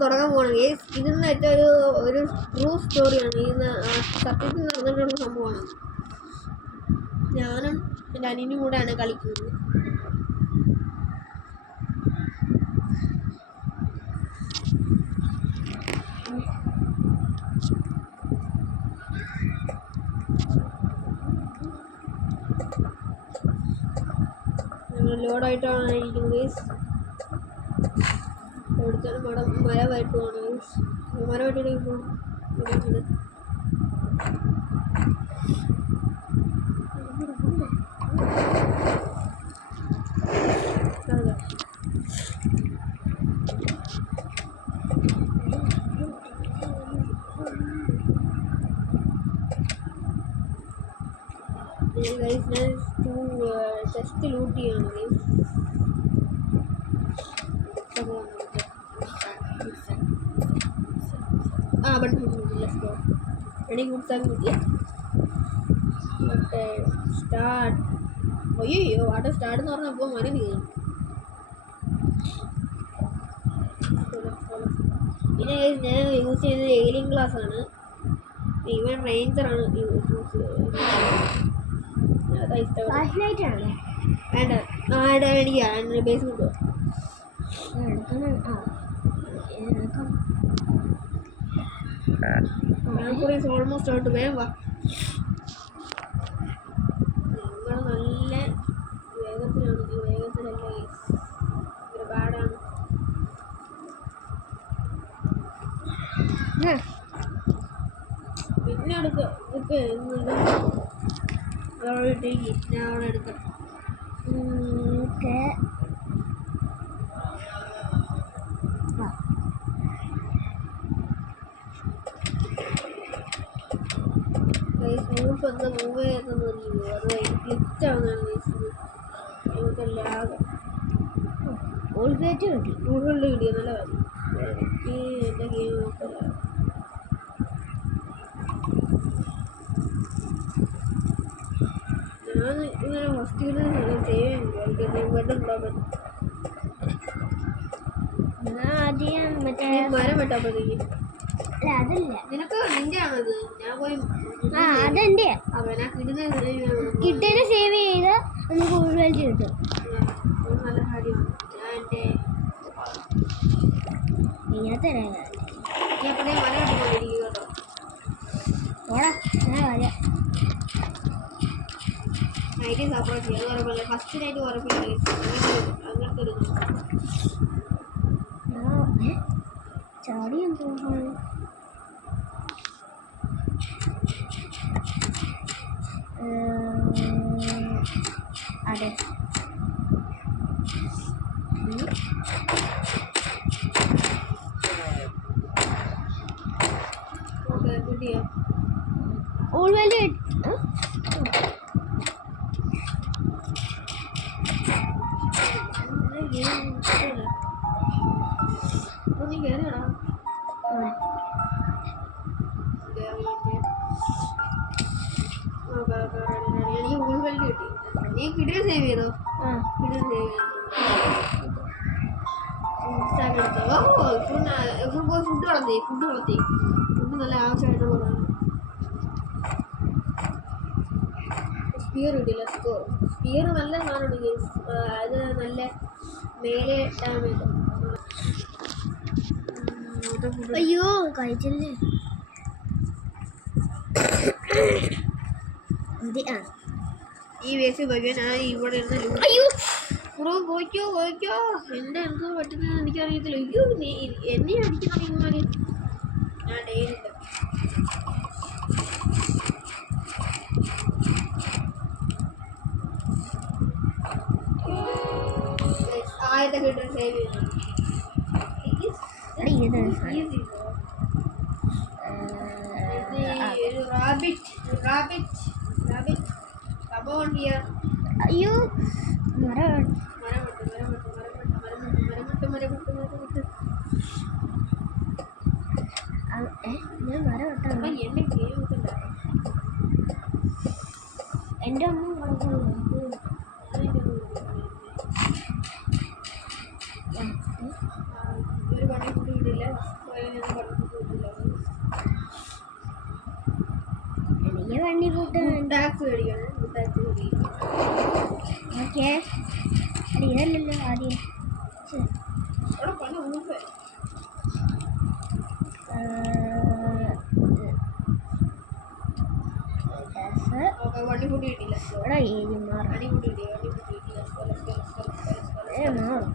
തുടങ്ങാൻ പോകണം. ഇതിന്ന് ഏറ്റവും ഒരു ട്രൂ സ്റ്റോറിയാണ്. ഇന്ന് സത്യത്തിൽ നടന്നിട്ടുള്ള സംഭവമാണ്. ഞാനും എൻ്റെ അനിയനും കൂടെയാണ് കളിക്കുന്നത്. ലോഡായിട്ടാണ് ഇരിക്കുന്നത്. എടുത്താലും മഴ വെട്ടുവാണ്. മഴ വെട്ടിയിട്ട് ഞാൻ ജസ്റ്റ് ലൂട്ട് ചെയ്യാണ്. സ്റ്റാർട്ട്. അയ്യോ വാട്ടർ സ്റ്റാർട്ട് എന്ന് പറഞ്ഞാൽ അപ്പോൾ മന നീങ്ങും. പിന്നെ ഞാൻ യൂസ് ചെയ്യുന്നത് ഏലിയൻ ഗ്ലാസ് ആണ്. ഇവൻ റേഞ്ചറാണ് യൂസ് ചെയ്യുന്നത്. വേണ്ട എനിക്ക് ബേസ് കിട്ടുമോ? Almost out. വേഗം വാ. നിങ്ങൾ നല്ല വേഗത്തിലാണ്. ഈ വേഗത്തിലല്ല ഒരുപാടാണ്. പിന്നെ എടുക്കാം. ഓക്കെ ഞാൻ അവിടെ എടുക്കാം. മൂവ് എന്താ മൂവ് ചെയ്യുന്നത് ക്ലിക്കാവുന്നതാണ്. നമുക്കെല്ലാതെ ഓൾഗേറ്റ് കിട്ടി. ഗൂഗിളിൽ കിട്ടിയ നല്ല കാര്യം. എൻ്റെ ഗെയിം നോക്കല്ല. ഞാൻ ഇങ്ങനെ ഫസ്റ്റ് സേവ് ചെയ്യുമ്പോൾ ബെഡ് ഉണ്ടാകാൻ പറ്റും. മരം വെട്ടാപ്പത്തേക്ക് അതല്ല നിനക്ക് നിന്റെ ആണത്. ഞാൻ പോയി അതെന്റെ ഞാൻ കിട്ടുന്ന സേവ് ചെയ്ത് നമുക്ക് കൂടുതൽ കിട്ടും. നല്ല കാര്യമാണ്. ഞാൻ എൻ്റെ ഞാൻ മല കെട്ടിക്കൊണ്ടിരിക്കും കേട്ടോ. ഓടാ ഞാൻ വരാം. നൈറ്റ് സപ്പോർട്ട് ചെയ്യും. അത് കുഴപ്പമില്ല. ഫസ്റ്റ് നൈറ്റ് കുഴപ്പമില്ല. അങ്ങനത്തെ ഒരു ചാടിയും തോന്നുന്നു. അതെ ഓൾവെലി എനിക്ക് ഉൾവെല്ലി കിട്ടി. നീ കിടിൽ സേവ് ചെയ്തോ? കിടിൽ സേവ് ചെയ്തു. ഫുഡ് വളർത്തി. ഫുഡ് നല്ല ആവശ്യമായിട്ടുള്ളതാണ്. സ്പിയർ കിട്ടില്ല. സ്പിയർ നല്ല സാധനമാണ്. അത് നല്ല മേലെ ഡാമേജ്. അയ്യോ കഴിച്ചല്ലേ. ഈ വേസ്റ്റ് പോയിക്കോ. ഞാൻ ഇവിടെ ഇരുന്ന് അയ്യോ പോയിക്കോ. എൻ്റെ എന്തോ പറ്റുന്നത് എനിക്കറിയത്തില്ല. അയ്യോ എന്നെ അടിക്കുന്ന ഇങ്ങനെ ഞാൻ ഡെയിലി ആദ്യത്തെ കിട്ടുന്ന സേവ് ചെയ്യുന്നു. അയ്യോ എൻ്റെ ഒന്നും ഒരു പണി കൂടി ഇടില്ല. എനിക്ക് വണ്ടി കൂട്ട് ടാക്സ് മേടിക്കണം. ടാക്സ് മേടിക്കണം. ഓക്കെ ഇതല്ലല്ലോ ആദ്യം അവിടെ പണി ഊപ്പേ. വണ്ടി കൂട്ടി കിട്ടില്ല. ഇവിടെ മാറും വണ്ടി കൂട്ടി കിട്ടി. വണ്ടി കൂട്ടി കിട്ടില്ല. മാറും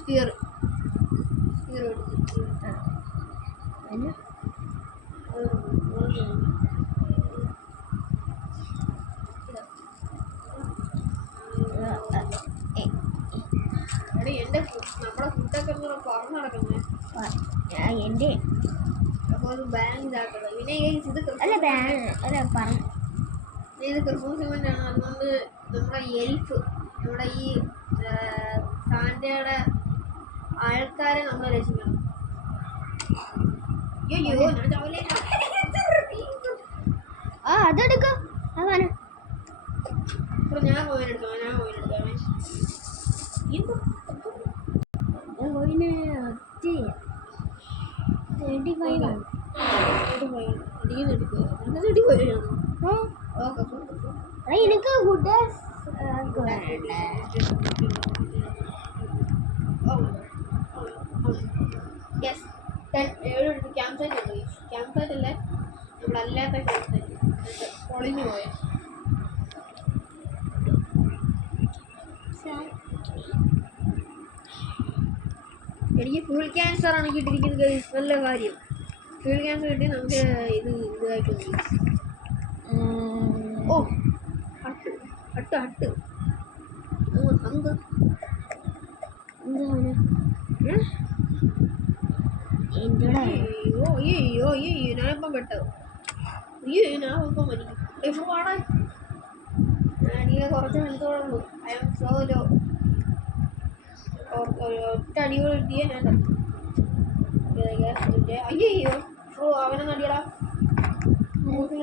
സ്പിയർ സ്പിയർ എടുത്ത് അതിന് എടേ എൻ്റെ നമ്മുടെ ഫുഡൊക്കെ പറഞ്ഞു നടക്കുന്നേ. എൻ്റെ അപ്പോൾ അത് ബാൻ ഇതാക്കണം. പിന്നെ ഇത് അല്ല അല്ല പറഞ്ഞു ഇത് ക്രിസ്മസ് ഇവൻ്റ് ആണ്. അതുകൊണ്ട് നമ്മുടെ എൽഫ് നമ്മുടെ ഈ സാന്റയുടെ ആൾക്കാരെ നമ്മൾ രക്ഷിക്കണം. അയ്യോ അതെടുക്കാം അതാണ് ഞാൻ പോയിനെടുക്കാം. കോയിന് 35 ആണ്. എനിക്ക് ഗുഡ് ക്യാമ്പ് സൈറ്റ് ഉണ്ട്. ക്യാമ്പ് സൈറ്റ് അല്ലേ നമ്മുടെ അല്ലാത്ത ക്യാമ്പ് സൈറ്റ് പൊളിഞ്ഞു പോയ. എനിക്ക് ഫ്യൂൾ ക്യാൻസർ ആണ് കിട്ടിയിരിക്കുന്നത്. നല്ല കാര്യം. ഫ്യൂൾ ക്യാൻസർ കിട്ടി നമുക്ക് ഇതായിട്ടുണ്ട്. ഓ ഹട്ട് ഹട്ട് ഹട്ട് എന്ത് എന്താണ് അയ്യോ അയ്യോ അയ്യോ ഞാനിപ്പം പെട്ടത്. അയ്യോ ഞാനിപ്പം മരിക്കും. എപ്പോൾ പാടാൻ എനിക്ക് കുറച്ച് മിനിറ്റോളുള്ളൂ. I am so low. ഒറ്റ അടിയോട് കിട്ടിയേ ഞാൻ അയ്യോ അവനെ നടിയടാ.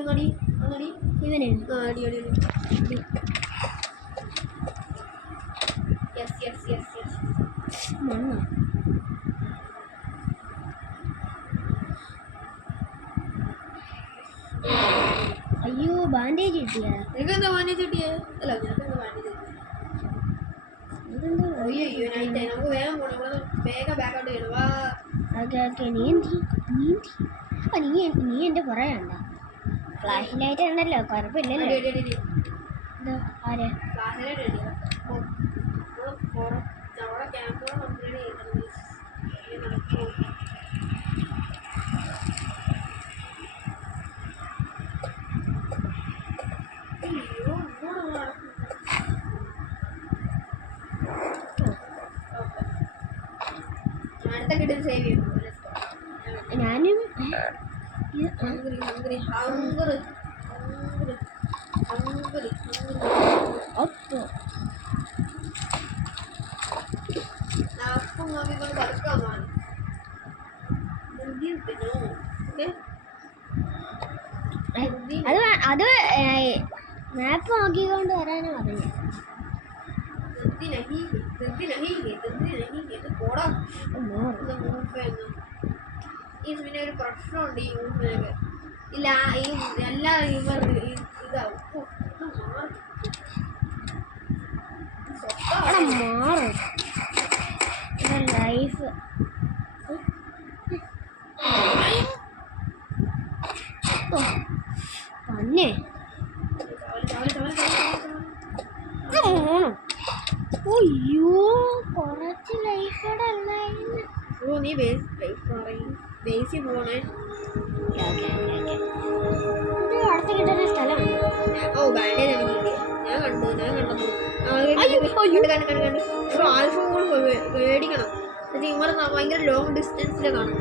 നടി നടി ഇവനെ അടി അടി അടി. Yes yes yes yes. മണ്ണ അയ്യോ ബാൻഡേജ് കിട്ടിയാ നിനക്കെന്താ ബാൻഡേജ് കിട്ടിയേ? അല്ല നിനക്കെന്താ ബാൻഡേജ് കിട്ടിയേ? അയ്യോ അയ്യോ നൈറ്റ് നമുക്ക് വേഗം പോകണം. ഇവിടെ വേഗം ബാക്കൗട്ട് ചെയ്യണം. വാ ഓക്കെ നീ എൻ്റെ പുറകെണ്ട ഫ്ലാഷ് ലൈറ്റ് ഉണ്ടല്ലോ കുഴപ്പമില്ലല്ലോ. ആരെ നമ്മുടെ ക്യാമറ കംപ്ലീറ്റ് ചെയ്യുന്നത് നടക്കുമോ? അയ്യോ അടുത്ത കിട്ടുന്ന സേവ് ചെയ്യും. ഞാനും hungry hungry hungry hungry hungry Oppo അപ്പം നോക്കിക്കൊണ്ട് കളിക്കാൻ അത് മാപ്പ് നോക്കിക്കൊണ്ട് വരാനാ പറഞ്ഞത്. പിന്നെ ഒരു പ്രശ്നമുണ്ട് ഈ മൂവിനൊക്കെ. ഇല്ല ഈ എല്ലാ ഇവർ ഇതാവും മാറും ലൈഫ് തന്നെ അയ്യോ കുറച്ച് ലൈഫോടെ അല്ലായിരുന്നു. ഓ നീ ബേസിൽ പോണേ. അടുത്ത് കിട്ടുന്ന സ്ഥലമാണ്. ഓ ബാൻഡേജ് എനിക്ക് കിട്ടി. ഞാൻ കണ്ടു ആൽഫ കൂടെ മേടിക്കണം. ഇവർ ഭയങ്കര ലോങ് ഡിസ്റ്റൻസിൽ കാണും.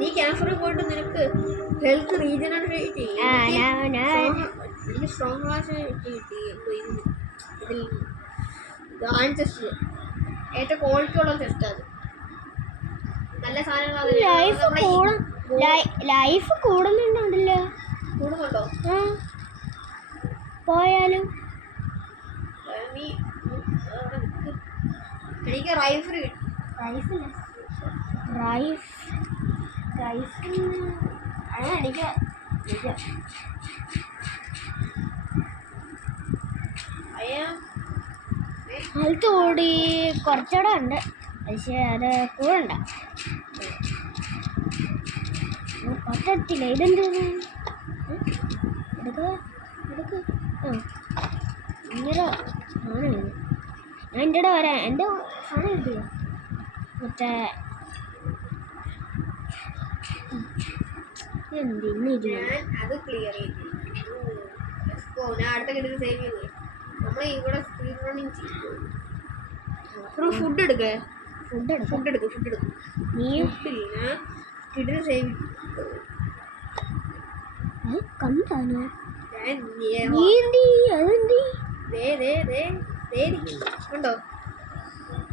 നീ ക്യാൻസറിൽ പോയിട്ട് നിനക്ക് ഹെൽത്ത് റീജനറേറ്റ് ചെയ്യും. എനിക്ക് സ്ട്രോങ് വാഷ് കിട്ടി. ഇതിൽ ടെസ്റ്റ് ഏറ്റവും ക്വാളിറ്റി ഉള്ള ടെസ്റ്റ് അത്. നല്ല സാധനങ്ങൾ ലൈഫ് കൂടുന്നുണ്ടല്ലോ. കൂടുന്നുണ്ടോ? പോയാലും നീ എനിക്ക് റൈഫിൾ റൈഫില്ല റൈഫിൽ അങ്ങനെ എനിക്ക് ഹെൽത്ത് കൂടി കുറച്ചുകൂടെ ഉണ്ട് പക്ഷേ അത് കൂടണ്ട പറ്റത്തില്ല ഇതെന്തോന്നു എടുക്ക ആ ഭയങ്കര സാധനം ഞാൻ എൻ്റെ ഇവിടെ വരാം എൻ്റെ സാധനം കിട്ടിയോ മറ്റേ എന്തിന്നു ഞാൻ അത് ക്ലിയർ ചെയ്തു. ഞാൻ അടുത്ത കിട്ടുന്ന സേവ് ചെയ്തു. നമ്മൾ ഇവിടെ സ്പീഡ് റണ്ണിങ് ചെയ്യും. ഫുഡ് എടുക്കേ ഫുഡ് എടുക്കും നീ ഫുഡില്ല കിട്ടുന്ന സേവ് കണ്ടാനോ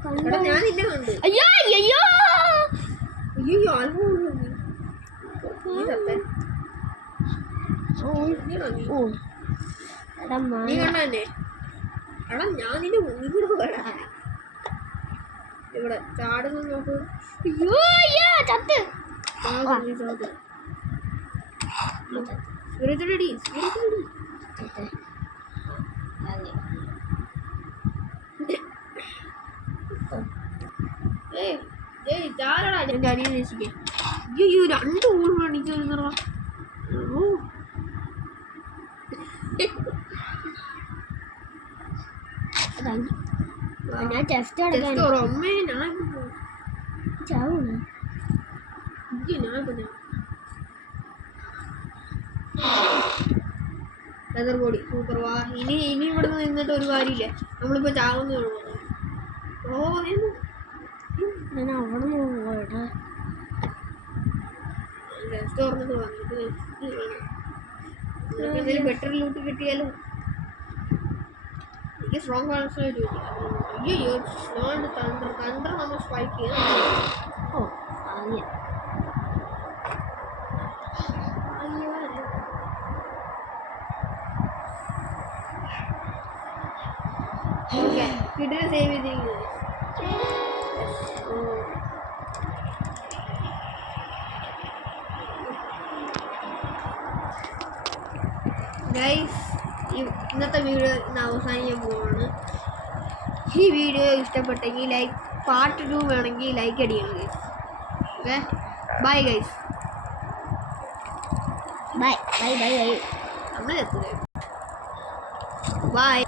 കണ്ടോ ഞാൻ നിന്നെ കണ്ടു. അയ്യോ അയ്യോ അയ്യോ ഓ എടാ നീ കണ്ടേ എടാ ഞാൻ നിന്റെ മുന്നിൽ കൂടെ ഇവിടെ ചാടുന്നു നോക്ക്. അയ്യോ അയ്യോ ചത്ത് സ്പിരിറ്റടി ചാരടാ എൻ്റെ അനിയൻ രക്ഷിക്കേ. അയ്യോ 2 ഊണ് കാണിച്ചു തരുന്നടാ. ഞാൻ ടെസ്റ്റ് എടുക്കാൻ അമ്മേ ഞാൻ ചാവൂല ബോഡി സൂപ്പർ വാ. ഇനി ഇവിടെ നിന്നിട്ട് ഒരു കാര്യമില്ല. നമ്മളിപ്പോ ചാവുന്ന ഞാൻ അവിടെ നിന്ന് പോയിട്ട് ടെസ്റ്റ് തുറന്നിട്ട് വന്നിട്ട് എന്തെങ്കിലും ബെറ്റർ ലൂട്ട് കിട്ടിയാലും എനിക്ക് സ്ട്രോങ് ആയിട്ട് കിട്ടി. അയ്യോ തണ്ടർ നമ്മൾ സ്ട്രൈക്ക് ചെയ്യാം. ഓ ആദ്യം കിട്ടിയ സേവ് ചെയ്തിരിക്കുന്നത്. ഗൈസ് ഇന്നത്തെ വീഡിയോ ഇന്ന് അവസാനിക്കാൻ പോവാണ്. ഈ വീഡിയോ ഇഷ്ടപ്പെട്ടെങ്കിൽ പാർട്ട് 2 വേണമെങ്കിൽ ലൈക്ക് അടിക്കണം guys. Okay bye guys. Bye bye bye bye നമ്മൾ എത്തുക. ബൈ.